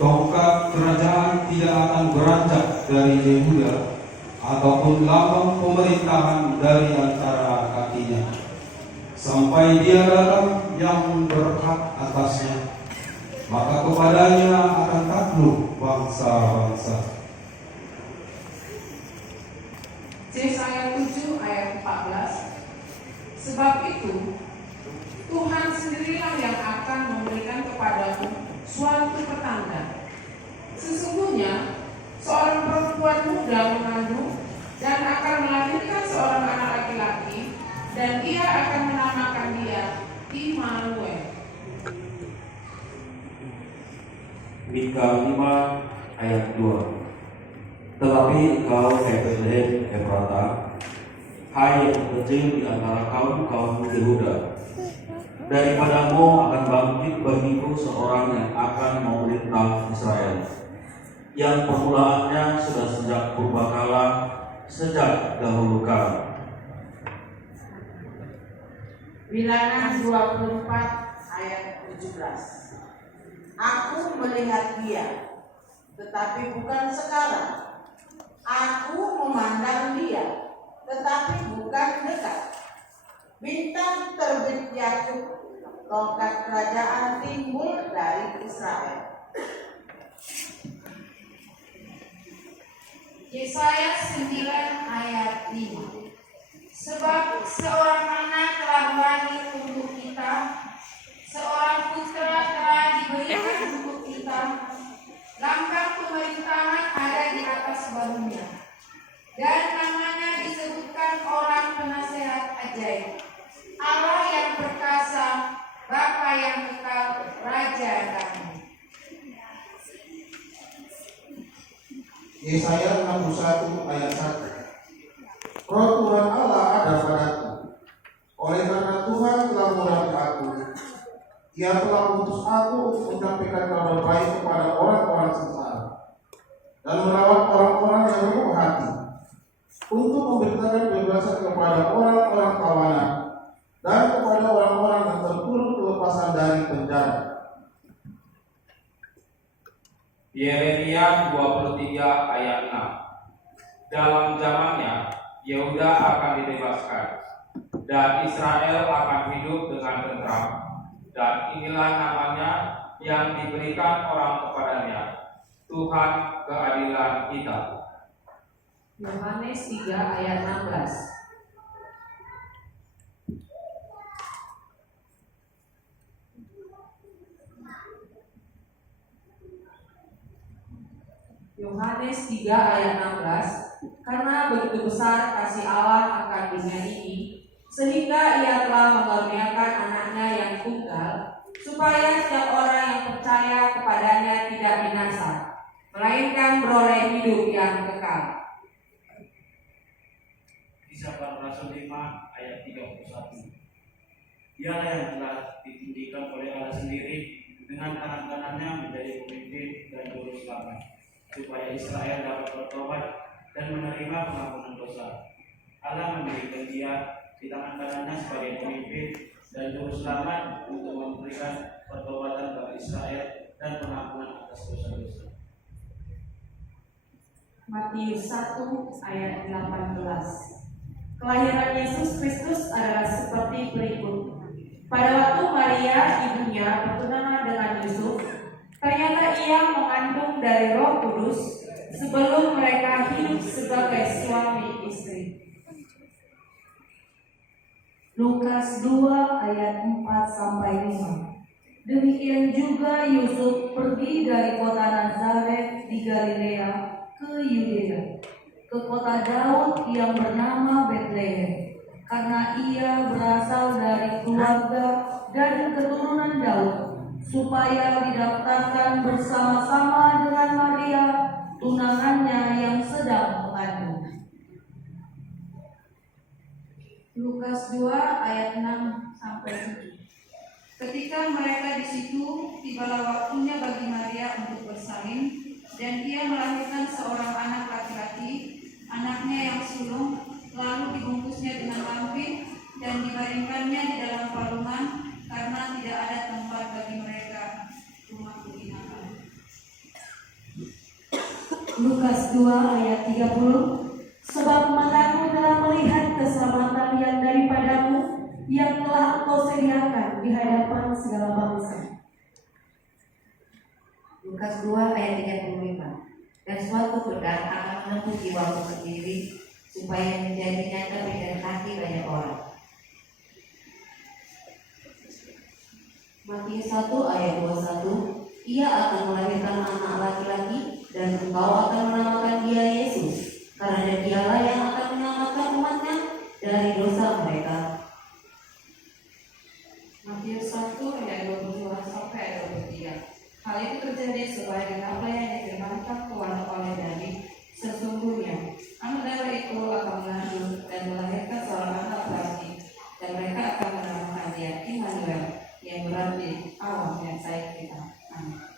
Tongkat kerajaan tidak akan beranjak dari Yehuda, ataupun lambang pemerintahan dari antara kakinya, sampai dia datang yang berhak atasnya. Maka kepadanya akan takluk bangsa-bangsa. Yesaya 7 ayat 14. Sebab itu Tuhan sendirilah yang akan memberikan kepadamu suatu petanda. Sesungguhnya seorang perempuan muda mengandung dan akan melahirkan seorang anak laki-laki, dan ia akan menamakan dia Immanuel. Mika 5 ayat 2. Tetapi engkau, hai Betlehem Efrata, hai yang kecil di antara kaum Yehuda, daripadamu akan bangkit bagiku seorang yang akan memerintah Israel, yang permulaannya sudah sejak purbakala, sejak dahulu kala. Bilangan 24 ayat 17. Aku melihat dia, tetapi bukan sekarang. Aku memandang dia, tetapi bukan dekat. Bintang terbit Yakub, tongkat kerajaan timbul dari Israel. Yesaya 9 ayat 5. Sebab seorang anak telah lahir untuk kita, seorang putra telah diberikan untuk kita, lambang pemerintahan ada di atas bahunya, dan namanya disebutkan orang penasehat ajaib, Allah yang perkasa, Bapa yang kekal, Raja damai. Yesaya 61 ayat 1. Roh Tuhan Allah ada padaku, oleh karena Tuhan telah mengurapi aku. Ia telah mengutus aku untuk menyampaikan kabar baik kepada orang-orang sengsara dan merawat orang-orang yang lemah hati, untuk memberitakan kebebasan kepada orang-orang tawanan dan kepada orang-orang yang terkurung kelepasan dari penjara. Yeremia 23 ayat 6. Dalam zamannya Yehuda akan dibebaskan dan Israel akan hidup dengan tentram, dan inilah namanya yang diberikan orang kepadanya, Tuhan keadilan kita. Yohanes 3 ayat 16. Yohanes 3 ayat 16. Karena begitu besar kasih Allah akan dunia ini, sehingga ia telah mengaruniakan anaknya yang tunggal, supaya setiap orang yang percaya kepadanya tidak binasa, melainkan beroleh hidup yang kekal. Kisah para Rasul 5 ayat 31. Dialah yang telah ditinggikan oleh Allah sendiri, dengan tangan kanannya menjadi pemimpin dan juru selamat, supaya Israel dapat bertobat dan menerima pengampunan dosa. Allah memberikan dia di tangan kanannya sebagai pemimpin dan juru selamat untuk memberikan pertobatan bagi Israel dan pengampunan atas dosa-dosa. Matius 1 ayat 18. Kelahiran Yesus Kristus adalah seperti berikut. Pada waktu Maria ibunya bertunangan dengan Yusuf, ternyata ia mengandung dari Roh Kudus sebelum mereka hidup sebagai suami istri. Lukas 2 ayat 4-5. Demikian juga Yusuf pergi dari kota Nazaret di Galilea ke Yudea, ke kota Daud yang bernama Betlehem, karena ia berasal dari keluarga dan keturunan Daud, supaya didaftarkan bersama-sama dengan Maria, tunangannya yang sedang mengandung. Lukas 2 ayat 6-7. Ketika mereka di situ, tibalah waktunya bagi Maria untuk bersalin, dan ia melahirkan seorang anak laki-laki, anaknya yang sulung, lalu dibungkusnya dengan lampin dan dibaringkannya di dalam palungan, karena tidak ada tempat bagi mereka rumah penginapan. Lukas 2 ayat 30. Sebab matamu telah melihat keselamatan yang daripadamu, yang telah engkau sediakan di hadapan segala bangsa. Lukas 2 ayat 35. Dan suatu pedang akan menempuh jiwamu sendiri, supaya menjadi nyata beda hati banyak orang. Matius 1 ayat 21. Ia akan melahirkan anak laki-laki, dan engkau akan menamakan dia Yesus, karena dialah yang akan menyelamatkan umatnya dari dosa mereka. Matius 1 ayat 22 sampai ayat 23. Hal itu terjadi sesuai dengan apa yang difirmankan Tuhan oleh David. Sesungguhnya anak darah itu akan mengandung dan melahirkan seorang anak laki, dan mereka akan menamakan dia Immanuel, yang berarti Allah yang saya kita. Amin.